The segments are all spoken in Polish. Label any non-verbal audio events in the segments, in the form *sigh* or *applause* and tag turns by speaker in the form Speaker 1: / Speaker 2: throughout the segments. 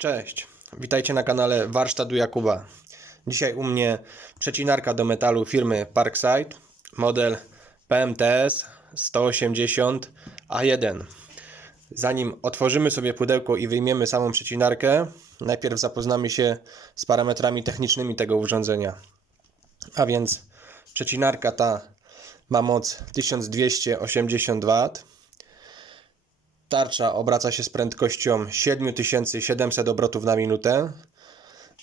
Speaker 1: Cześć, witajcie na kanale Warsztatu Jakuba. Dzisiaj u mnie przecinarka do metalu firmy Parkside, model PMTS 180 A1. Zanim otworzymy sobie pudełko i wyjmiemy samą przecinarkę, najpierw zapoznamy się z parametrami technicznymi tego urządzenia. A więc przecinarka ta ma moc 1280 W. Tarcza obraca się z prędkością 7700 obrotów na minutę.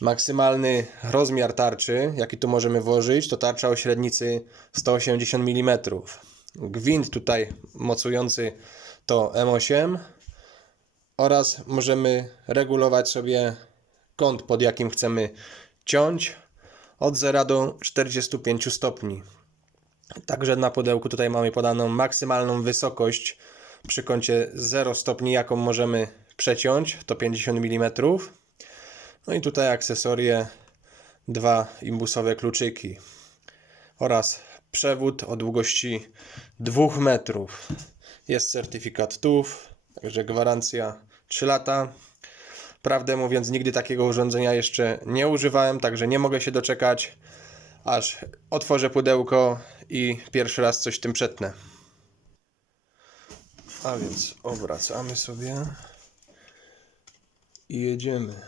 Speaker 1: Maksymalny rozmiar tarczy, jaki tu możemy włożyć, to tarcza o średnicy 180 mm. Gwint tutaj mocujący to M8 oraz możemy regulować sobie kąt, pod jakim chcemy ciąć od 0 do 45 stopni. Także na pudełku tutaj mamy podaną maksymalną wysokość przy kącie 0 stopni, jaką możemy przeciąć, to 50 mm. No i tutaj akcesorie, dwa imbusowe kluczyki oraz przewód o długości 2 metrów. Jest certyfikat TUF, także gwarancja 3 lata. Prawdę mówiąc, nigdy takiego urządzenia jeszcze nie używałem, także nie mogę się doczekać, aż otworzę pudełko i pierwszy raz coś tym przetnę. A więc obracamy sobie i jedziemy.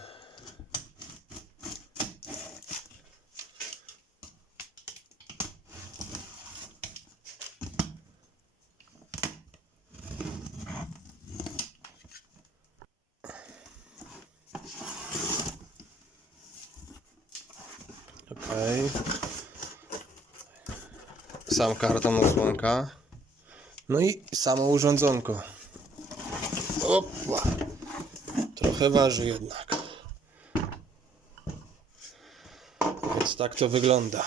Speaker 1: Okej. Sam karton osłonka. No i samo urządzonko. Opa. Trochę waży jednak. Więc tak to wygląda.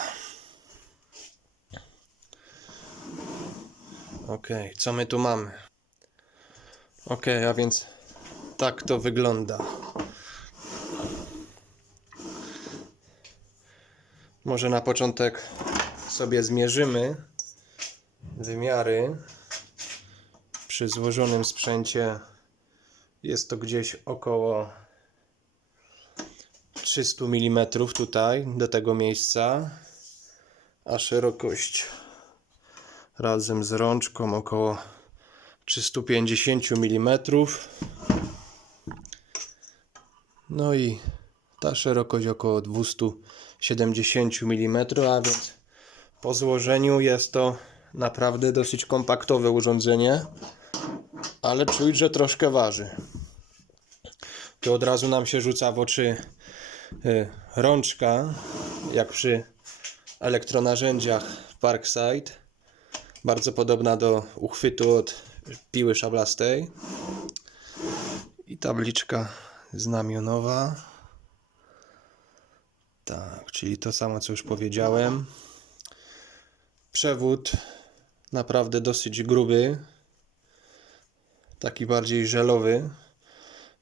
Speaker 1: Ok, co my tu mamy? Ok, a więc tak to wygląda. Może na początek sobie zmierzymy wymiary przy złożonym sprzęcie jest to gdzieś około 300 mm tutaj do tego miejsca a szerokość razem z rączką około 350 mm no i ta szerokość około 270 mm a więc po złożeniu jest to naprawdę dosyć kompaktowe urządzenie ale czuć, że troszkę waży. Tu od razu nam się rzuca w oczy y, rączka, jak przy elektronarzędziach Parkside. Bardzo podobna do uchwytu od piły szablastej. I tabliczka znamionowa. Tak, czyli to samo co już powiedziałem. Przewód naprawdę dosyć gruby, taki bardziej żelowy,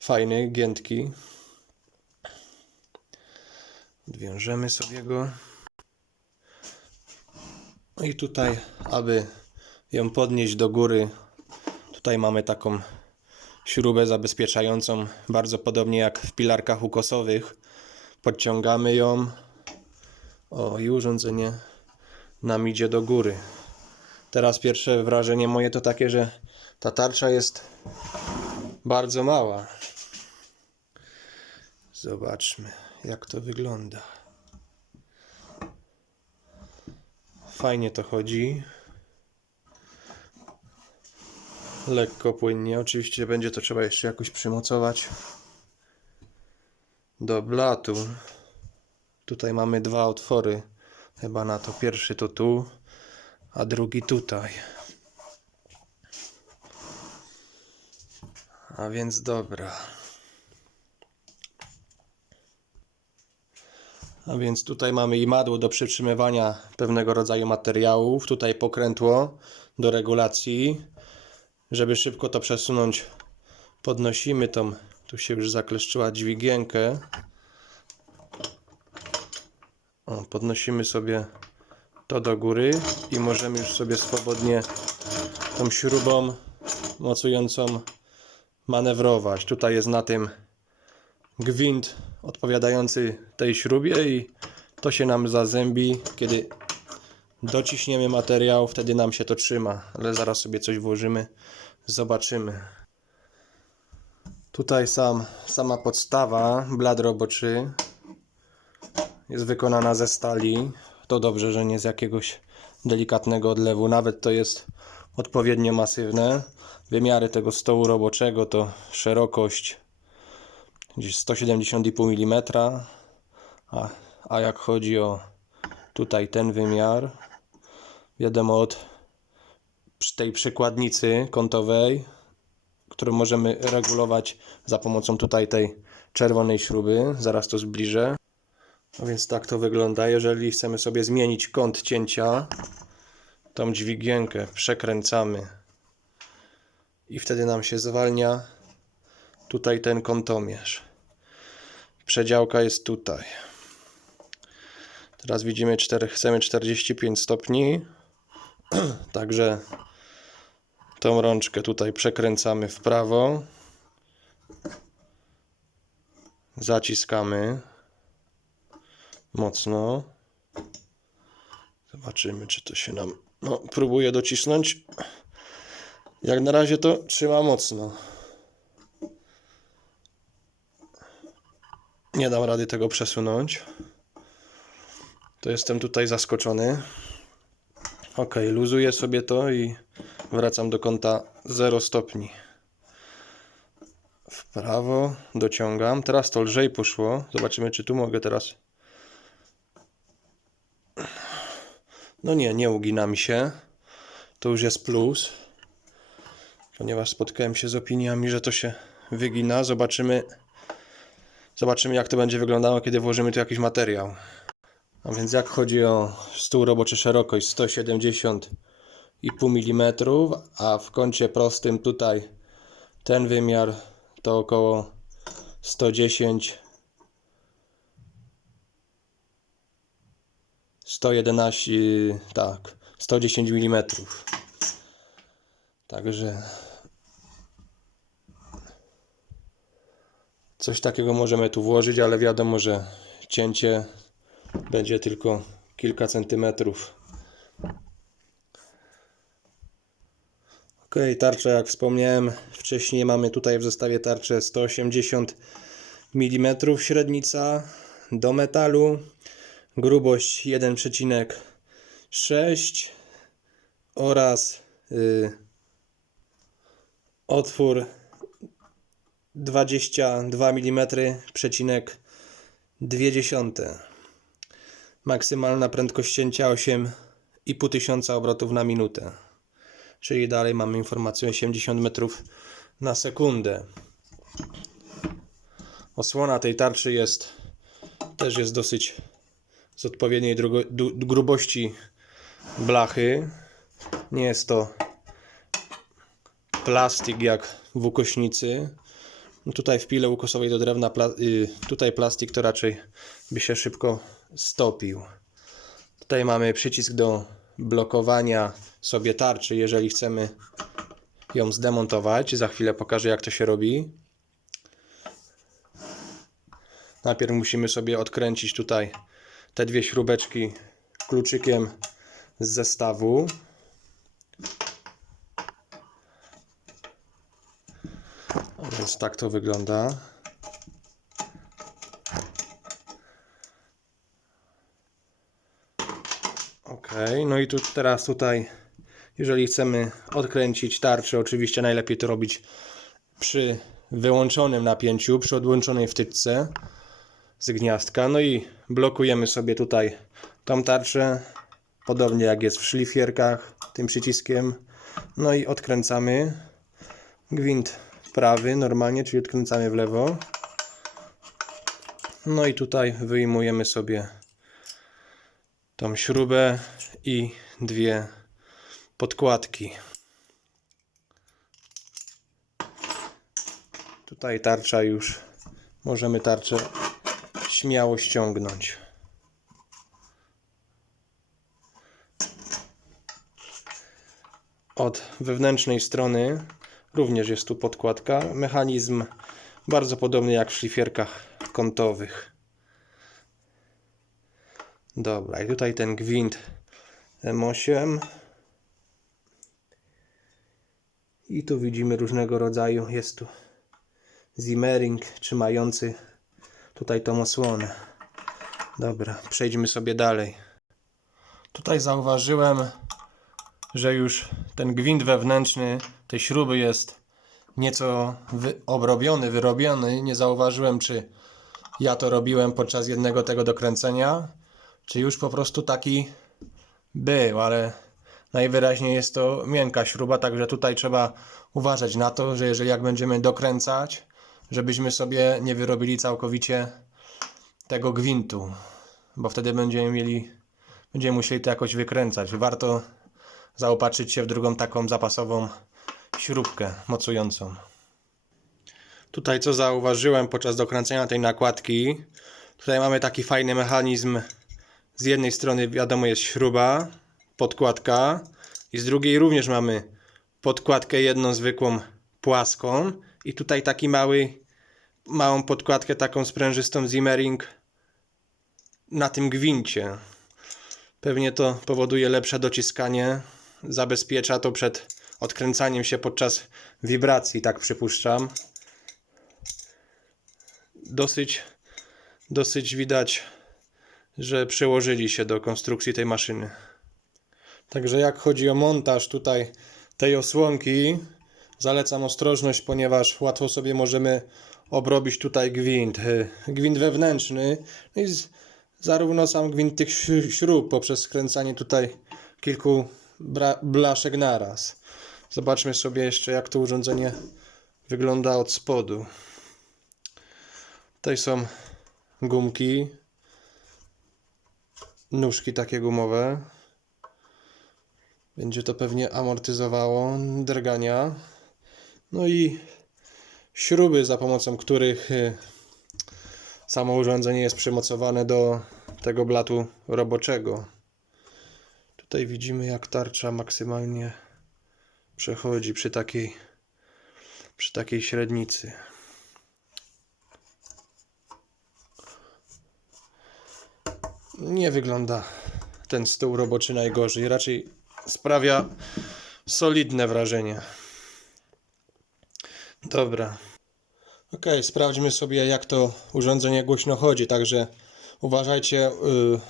Speaker 1: fajny, giętki. Odwiążemy sobie go. No i tutaj, aby ją podnieść do góry, tutaj mamy taką śrubę zabezpieczającą, bardzo podobnie jak w pilarkach ukosowych. Podciągamy ją. O, i urządzenie nam idzie do góry. Teraz pierwsze wrażenie moje to takie, że ta tarcza jest bardzo mała. Zobaczmy, jak to wygląda. Fajnie to chodzi. Lekko, płynnie. Oczywiście będzie to trzeba jeszcze jakoś przymocować do blatu. Tutaj mamy dwa otwory. Chyba na to pierwszy to tu, a drugi tutaj. A więc dobra. A więc tutaj mamy imadło do przytrzymywania pewnego rodzaju materiałów. Tutaj pokrętło do regulacji. Żeby szybko to przesunąć, podnosimy tą, tu się już zakleszczyła dźwigienkę. O, podnosimy sobie to do góry i możemy już sobie swobodnie tą śrubą mocującą manewrować. Tutaj jest na tym gwint odpowiadający tej śrubie i to się nam zazębi, kiedy dociśniemy materiał, wtedy nam się to trzyma, ale zaraz sobie coś włożymy, zobaczymy. Tutaj sam, sama podstawa, blad roboczy jest wykonana ze stali. To dobrze, że nie z jakiegoś delikatnego odlewu. Nawet to jest odpowiednio masywne. Wymiary tego stołu roboczego to szerokość gdzieś 170,5 mm. A, a jak chodzi o tutaj ten wymiar, wiadomo od tej przykładnicy kątowej, którą możemy regulować za pomocą tutaj tej czerwonej śruby. Zaraz to zbliżę. No więc tak to wygląda. Jeżeli chcemy sobie zmienić kąt cięcia, tą dźwigienkę przekręcamy i wtedy nam się zwalnia tutaj ten kątomierz. Przedziałka jest tutaj. Teraz widzimy, 4, chcemy 45 stopni. *clears throat* Także tą rączkę tutaj przekręcamy w prawo. Zaciskamy mocno. Zobaczymy, czy to się nam. No, próbuję docisnąć. Jak na razie to trzyma mocno. Nie dam rady tego przesunąć. To jestem tutaj zaskoczony. Ok, luzuję sobie to i wracam do kąta 0 stopni. W prawo dociągam. Teraz to lżej poszło. Zobaczymy, czy tu mogę teraz. No nie, nie ugina mi się. To już jest plus. Ponieważ spotkałem się z opiniami, że to się wygina. Zobaczymy. Zobaczymy, jak to będzie wyglądało, kiedy włożymy tu jakiś materiał. A więc jak chodzi o stół roboczy szerokość 170,5 mm, a w kącie prostym tutaj ten wymiar to około 110 111 tak 110 mm także coś takiego możemy tu włożyć ale wiadomo, że cięcie będzie tylko kilka centymetrów. Ok, tarcza jak wspomniałem wcześniej mamy tutaj w zestawie tarczę 180 mm średnica do metalu, grubość 1,6 oraz y, otwór 22 mm przecinek 0,2 maksymalna prędkość cięcia 8,5 tysiąca obrotów na minutę. Czyli dalej mamy informację 80 metrów na sekundę. Osłona tej tarczy jest też jest dosyć z odpowiedniej grubości blachy. Nie jest to plastik jak w ukośnicy. Tutaj w pile ukosowej do drewna, pla, y, tutaj plastik to raczej by się szybko stopił. Tutaj mamy przycisk do blokowania sobie tarczy, jeżeli chcemy ją zdemontować. Za chwilę pokażę jak to się robi. Najpierw musimy sobie odkręcić tutaj te dwie śrubeczki kluczykiem z zestawu. Więc tak to wygląda. Ok, no i tu teraz tutaj, jeżeli chcemy odkręcić tarczę, oczywiście najlepiej to robić przy wyłączonym napięciu, przy odłączonej wtyczce z gniazdka. No i blokujemy sobie tutaj tą tarczę, podobnie jak jest w szlifierkach, tym przyciskiem. No i odkręcamy gwint prawy normalnie, czyli odkręcamy w lewo. No i tutaj wyjmujemy sobie tą śrubę i dwie podkładki. Tutaj tarcza już możemy tarczę śmiało ściągnąć. Od wewnętrznej strony również jest tu podkładka. Mechanizm Bardzo podobny jak w szlifierkach kątowych. Dobra, i tutaj ten gwint M8. I tu widzimy różnego rodzaju, jest tu zimmering trzymający tutaj tą osłonę. Dobra, przejdźmy sobie dalej. Tutaj zauważyłem, że już ten gwint wewnętrzny tej śruby jest nieco wy- obrobiony, wyrobiony. Nie zauważyłem, czy ja to robiłem podczas jednego tego dokręcenia, czy już po prostu taki był, ale najwyraźniej jest to miękka śruba, także tutaj trzeba uważać na to, że jeżeli jak będziemy dokręcać, żebyśmy sobie nie wyrobili całkowicie tego gwintu, bo wtedy będziemy mieli, będziemy musieli to jakoś wykręcać. Warto zaopatrzyć się w drugą taką zapasową śrubkę mocującą. Tutaj co zauważyłem podczas dokręcenia tej nakładki, tutaj mamy taki fajny mechanizm. Z jednej strony wiadomo jest śruba, podkładka i z drugiej również mamy podkładkę jedną zwykłą płaską i tutaj taki mały, małą podkładkę taką sprężystą zimmering na tym gwincie. Pewnie to powoduje lepsze dociskanie, zabezpiecza to przed odkręcaniem się podczas wibracji, tak przypuszczam. Dosyć, dosyć widać, że przełożyli się do konstrukcji tej maszyny. Także jak chodzi o montaż tutaj tej osłonki, zalecam ostrożność, ponieważ łatwo sobie możemy obrobić tutaj gwint. y, Gwint wewnętrzny no i zarówno sam gwint tych śru- śrub poprzez skręcanie tutaj kilku blaszek naraz. Zobaczmy sobie jeszcze jak to urządzenie wygląda od spodu. Tutaj są gumki, nóżki takie gumowe. Będzie to pewnie amortyzowało drgania. No i śruby, za pomocą których y, samo urządzenie jest przymocowane do tego blatu roboczego. Tutaj widzimy jak tarcza maksymalnie przechodzi przy takiej przy takiej średnicy. Nie wygląda ten stół roboczy najgorzej, raczej sprawia solidne wrażenie. Dobra. Ok, sprawdźmy sobie jak to urządzenie głośno chodzi, także uważajcie,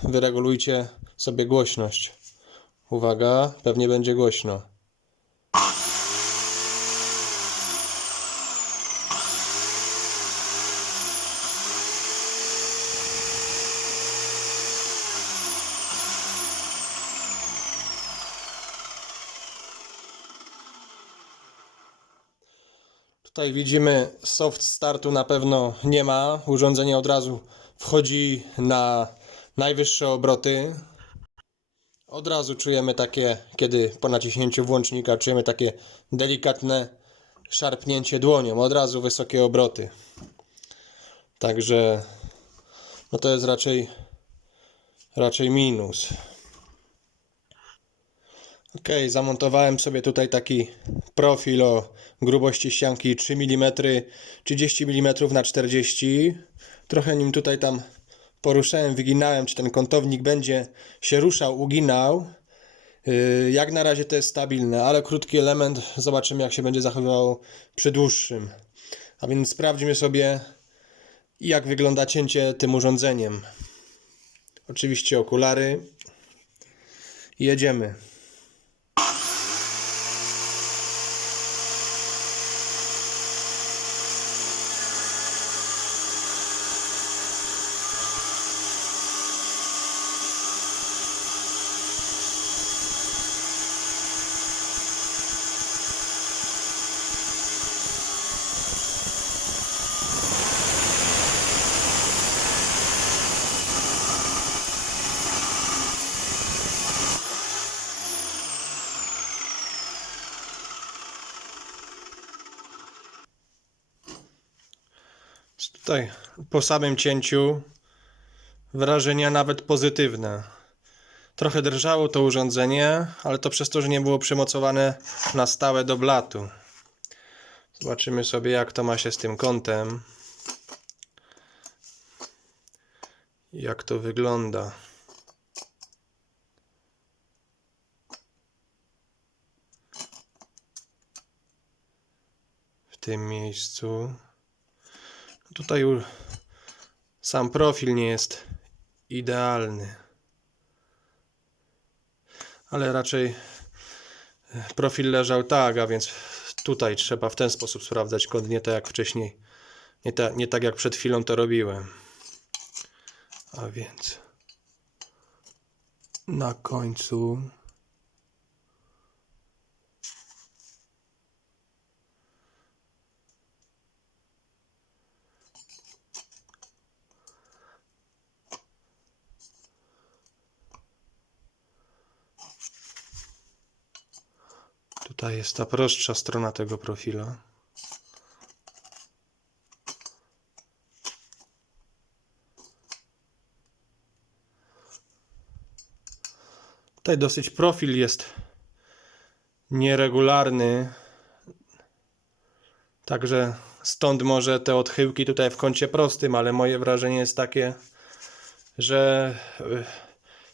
Speaker 1: yy, wyregulujcie sobie głośność. Uwaga, pewnie będzie głośno. Tutaj widzimy soft startu na pewno nie ma. Urządzenie od razu wchodzi na najwyższe obroty. Od razu czujemy takie, kiedy po naciśnięciu włącznika czujemy takie delikatne szarpnięcie dłonią. Od razu wysokie obroty. Także no to jest raczej raczej minus. Ok, zamontowałem sobie tutaj taki profil o grubości ścianki 3 mm, 30 mm na 40. Trochę nim tutaj tam poruszałem, wyginałem, czy ten kątownik będzie się ruszał, uginał. Yy, Jak na razie to jest stabilne, ale krótki element, zobaczymy jak się będzie zachowywał przy dłuższym. A więc sprawdźmy sobie jak wygląda cięcie tym urządzeniem. Oczywiście okulary. Jedziemy. Tutaj po samym cięciu wrażenia nawet pozytywne. Trochę drżało to urządzenie, ale to przez to, że nie było przymocowane na stałe do blatu. Zobaczymy sobie, jak to ma się z tym kątem. Jak to wygląda. W tym miejscu. Tutaj już sam profil nie jest idealny. Ale raczej profil leżał tak, a więc tutaj trzeba w ten sposób sprawdzać kąt, nie tak jak wcześniej. Nie, ta, nie tak jak przed chwilą to robiłem. A więc na końcu Tutaj jest ta prostsza strona tego profila. Tutaj dosyć profil jest nieregularny. Także stąd może te odchyłki tutaj w kącie prostym, ale moje wrażenie jest takie, że y,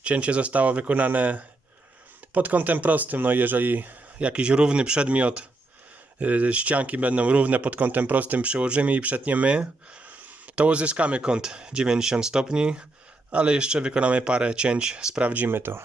Speaker 1: cięcie zostało wykonane pod kątem prostym. No jeżeli jakiś równy przedmiot, y, ścianki będą równe pod kątem prostym, przyłożymy i przetniemy, to uzyskamy kąt 90 stopni, ale jeszcze wykonamy parę cięć, sprawdzimy to.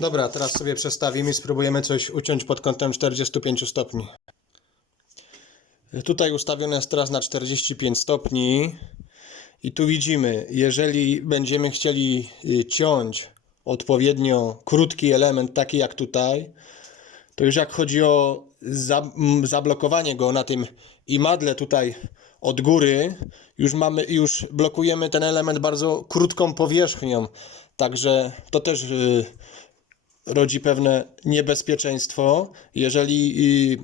Speaker 1: Dobra, teraz sobie przestawimy i spróbujemy coś uciąć pod kątem 45 stopni. Tutaj ustawione jest teraz na 45 stopni i tu widzimy, jeżeli będziemy chcieli y, ciąć odpowiednio krótki element, taki jak tutaj, to już jak chodzi o zablokowanie go na tym imadle tutaj od góry, już mamy, już blokujemy ten element bardzo krótką powierzchnią. Także to też y, rodzi pewne niebezpieczeństwo. Jeżeli, y,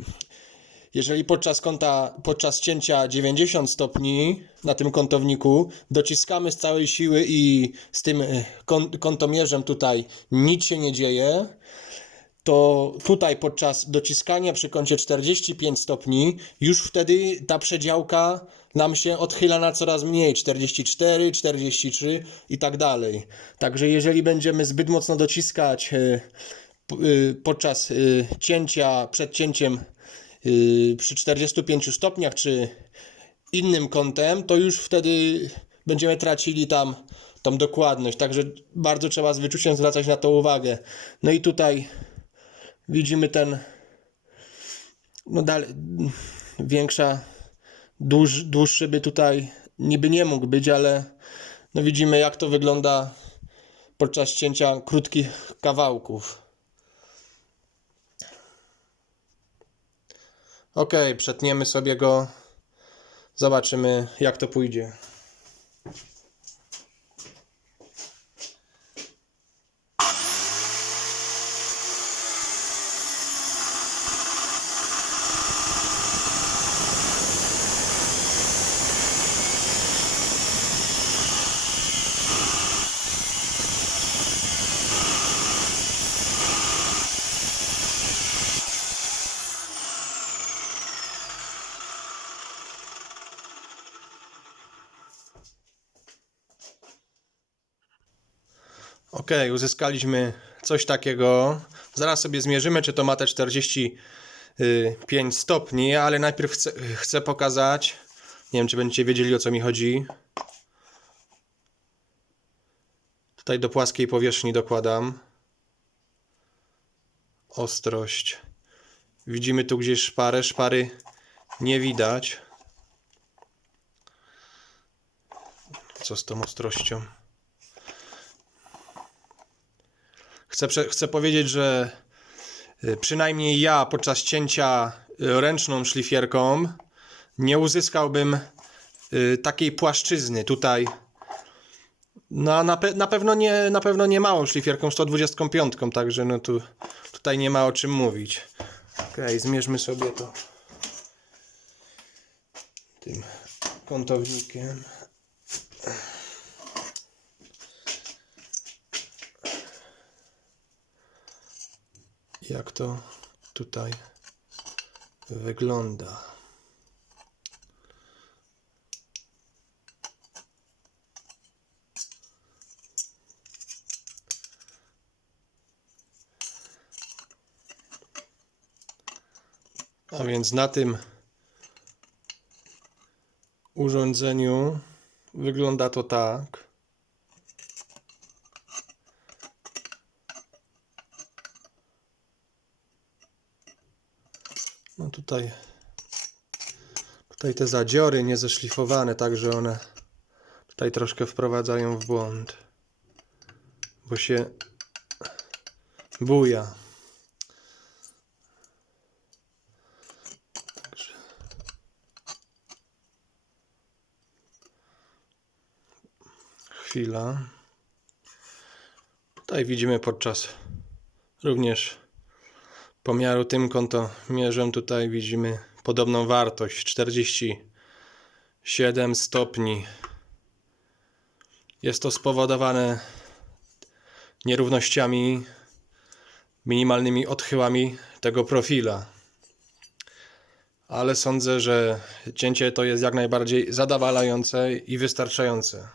Speaker 1: jeżeli podczas kąta, podczas cięcia 90 stopni na tym kątowniku dociskamy z całej siły i z tym y, kąt, kątomierzem tutaj nic się nie dzieje, to tutaj podczas dociskania przy kącie 45 stopni już wtedy ta przedziałka nam się odchyla na coraz mniej 44, 43 i tak dalej. Także jeżeli będziemy zbyt mocno dociskać p- y, podczas y, cięcia, przed cięciem przy 45 stopniach czy innym kątem, to już wtedy będziemy tracili tam tą dokładność. Także bardzo trzeba z wyczuciem zwracać na to uwagę. No i tutaj widzimy ten no dalej większa dłuż, dłuższy by tutaj niby nie mógł być, ale no widzimy jak to wygląda podczas cięcia krótkich kawałków. Ok, przetniemy sobie go. Zobaczymy jak to pójdzie. Ok, uzyskaliśmy coś takiego. Zaraz sobie zmierzymy, czy to ma te 45 stopni, ale najpierw chcę, chcę pokazać. Nie wiem, czy będziecie wiedzieli o co mi chodzi. Tutaj do płaskiej powierzchni dokładam ostrość. Widzimy tu gdzieś szparę. Szpary nie widać. Co z tą ostrością? Chcę, chcę powiedzieć, że y, przynajmniej ja podczas cięcia y, ręczną szlifierką nie uzyskałbym y, takiej płaszczyzny tutaj. No, na, pe- na, pewno nie, na pewno nie małą szlifierką 125, także no tu, tutaj nie ma o czym mówić. Okej, zmierzmy sobie to tym kątownikiem. Jak to tutaj wygląda. A więc na tym urządzeniu wygląda to tak. No tutaj, tutaj te zadziory niezeszlifowane, także one tutaj troszkę wprowadzają w błąd, bo się buja. Chwila. Tutaj widzimy podczas również pomiaru tym kątomierzem tutaj widzimy podobną wartość 47 stopni. Jest to spowodowane nierównościami, minimalnymi odchyłami tego profila. Ale sądzę, że cięcie to jest jak najbardziej zadowalające i wystarczające.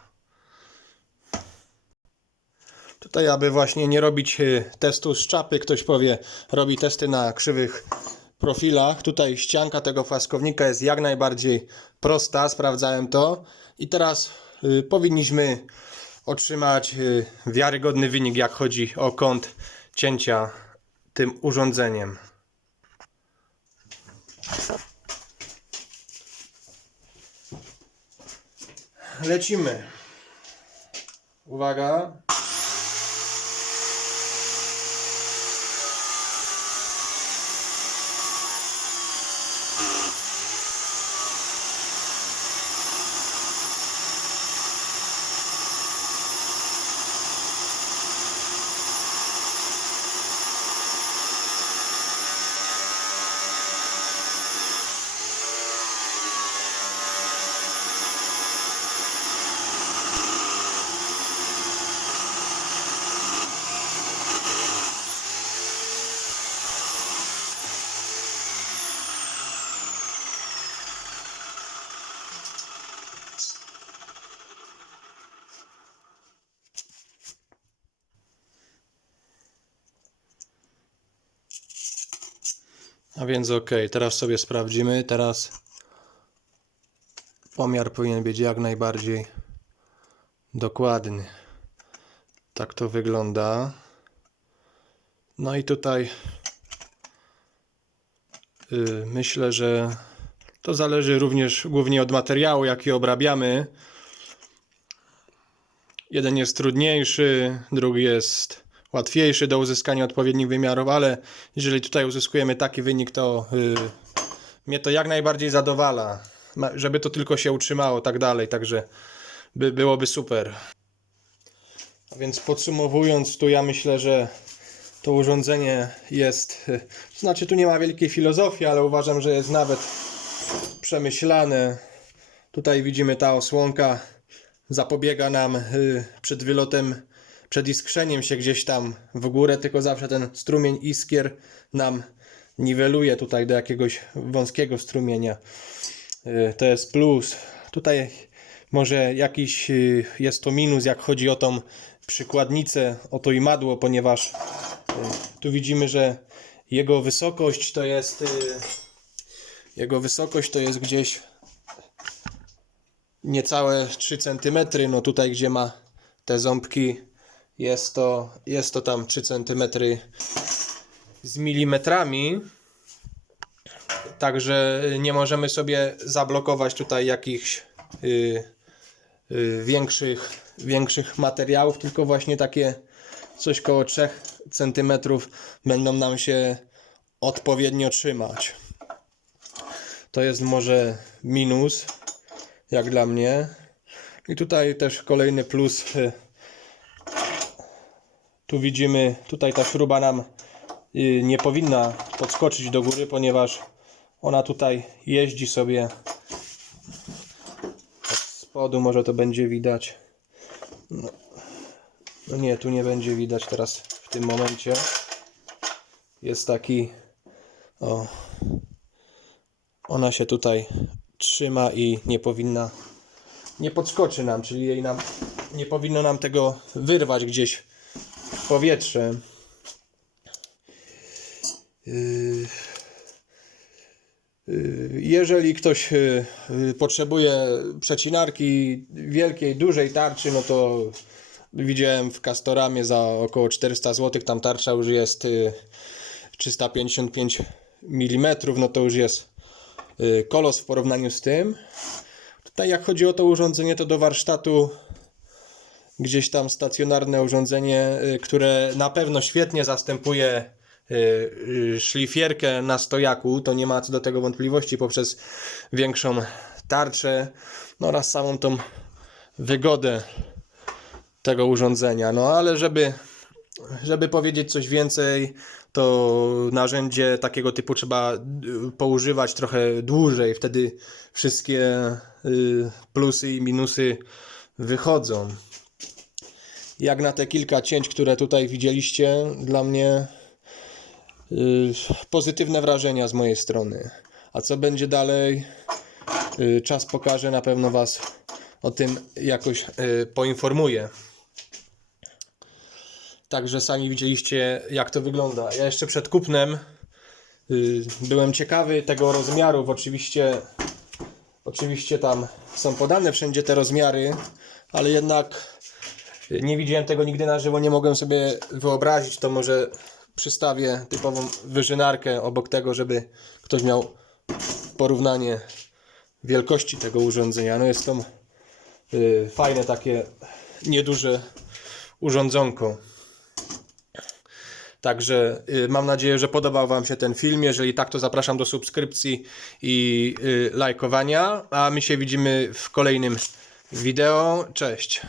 Speaker 1: Tutaj, aby właśnie nie robić y, testu z czapy, ktoś powie, robi testy na krzywych profilach. Tutaj ścianka tego płaskownika jest jak najbardziej prosta, sprawdzałem to. I teraz y, powinniśmy otrzymać y, wiarygodny wynik, jak chodzi o kąt cięcia tym urządzeniem. Lecimy. Uwaga. A więc ok, teraz sobie sprawdzimy. Teraz pomiar powinien być jak najbardziej dokładny. Tak to wygląda. No i tutaj y, myślę, że to zależy również głównie od materiału, jaki obrabiamy. Jeden jest trudniejszy, drugi jest łatwiejszy do uzyskania odpowiednich wymiarów, ale jeżeli tutaj uzyskujemy taki wynik, to y, mnie to jak najbardziej zadowala, żeby to tylko się utrzymało, tak dalej, także by, byłoby super. A więc podsumowując, tu ja myślę, że to urządzenie jest, y, znaczy tu nie ma wielkiej filozofii, ale uważam, że jest nawet przemyślane. Tutaj widzimy ta osłonka zapobiega nam y, przed wylotem, przed iskrzeniem się gdzieś tam w górę, tylko zawsze ten strumień iskier nam niweluje tutaj do jakiegoś wąskiego strumienia. Y, To jest plus. Tutaj może jakiś y, jest to minus, jak chodzi o tą przykładnicę, oto imadło, ponieważ y, tu widzimy, że jego wysokość to jest jego wysokość to jest gdzieś niecałe 3 cm. No tutaj, gdzie ma te ząbki, jest to, jest to tam 3 cm z milimetrami. Także nie możemy sobie zablokować tutaj jakichś y, y, większych, większych materiałów, tylko właśnie takie coś koło 3 cm będą nam się odpowiednio trzymać. To jest może minus, jak dla mnie. I tutaj też kolejny plus. y, Tu widzimy, tutaj ta śruba nam y, nie powinna podskoczyć do góry, ponieważ ona tutaj jeździ sobie od spodu, może to będzie widać. No, no nie, tu nie będzie widać teraz w tym momencie. Jest taki o ona się tutaj trzyma i nie powinna nie podskoczy nam, czyli jej nam nie powinno nam tego wyrwać gdzieś powietrze. Yy, yy, Jeżeli ktoś yy, potrzebuje przecinarki wielkiej, dużej tarczy, no to widziałem w Castoramie za około 400 zł, tam tarcza już jest yy, 355 mm, no to już jest kolos w porównaniu z tym. Tutaj jak chodzi o to urządzenie, to do warsztatu gdzieś tam stacjonarne urządzenie, y, które na pewno świetnie zastępuje y, y, szlifierkę na stojaku, to nie ma co do tego wątpliwości poprzez większą tarczę no oraz samą tą wygodę tego urządzenia. No ale żeby, żeby powiedzieć coś więcej, to narzędzie takiego typu trzeba poużywać trochę dłużej, wtedy wszystkie plusy i minusy wychodzą jak na te kilka cięć, które tutaj widzieliście, dla mnie yy, pozytywne wrażenia z mojej strony. A co będzie dalej? Yy, czas pokaże, na pewno Was o tym jakoś yy, poinformuję. Także sami widzieliście, jak to wygląda. Ja jeszcze przed kupnem yy, byłem ciekawy tego rozmiarów. Oczywiście, oczywiście tam są podane wszędzie te rozmiary, ale jednak nie widziałem tego nigdy na żywo, nie mogłem sobie wyobrazić, to może przystawię typową wyżynarkę obok tego, żeby ktoś miał porównanie wielkości tego urządzenia. No jest to y, fajne takie nieduże urządzonko. Także y, mam nadzieję, że podobał Wam się ten film. Jeżeli tak, to zapraszam do subskrypcji i y, lajkowania. A my się widzimy w kolejnym wideo. Cześć.